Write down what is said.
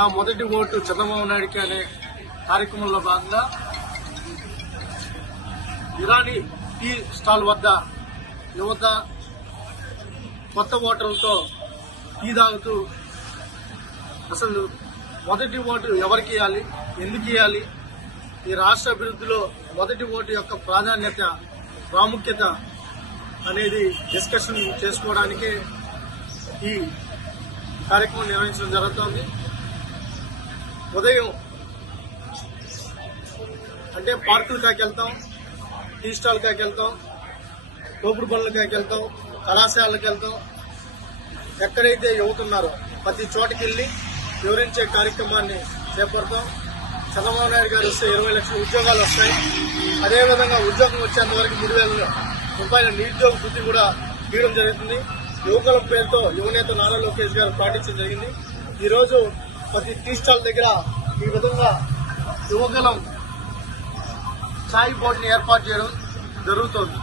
నా మొదటి ఓటు చంద్రబాబు నాయుడుకి అనే కార్యక్రమంలో భాగంగా ఇరానీ టీ స్టాల్ వద్ద యువత కొత్త ఓటర్లతో టీ తాగుతూ అసలు మొదటి ఓటు ఎవరికి ఇవ్వాలి, ఎందుకు ఇవ్వాలి, ఈ రాష్ట్ర అభివృద్ధిలో మొదటి ఓటు యొక్క ప్రాముఖ్యత అనేది డిస్కషన్ చేసుకోవడానికి ఈ కార్యక్రమం నిర్వహించడం జరుగుతోంది. ఉదయం అంటే పార్కుల కాకి వెళ్తాం, టీ స్టాల్ కాకి వెళ్తాం, తోపుడు బండ్ల కాకి వెళ్తాం, కళాశాలకు వెళ్తాం. ఎక్కడైతే యువత ఉన్నారో ప్రతి చోటకి వెళ్లి వివరించే కార్యక్రమాన్ని చేపడతాం. చంద్రబాబు నాయుడు గారు వస్తే 20 లక్షల ఉద్యోగాలు వస్తాయి. అదేవిధంగా ఉద్యోగం వచ్చేంత వరకు 3,000 రూపాయల నిరుద్యోగ వృత్తి కూడా తీయడం జరుగుతుంది. యువకుల పేరుతో యువనేత నారా లోకేష్ గారు ప్రకటించడం జరిగింది. ఈ రోజు ప్రతి టీ స్టాల్ దగ్గర ఈ విధంగా యువకులం ఛాయ్ బోర్డుని ఏర్పాటు చేయడం జరుగుతోంది.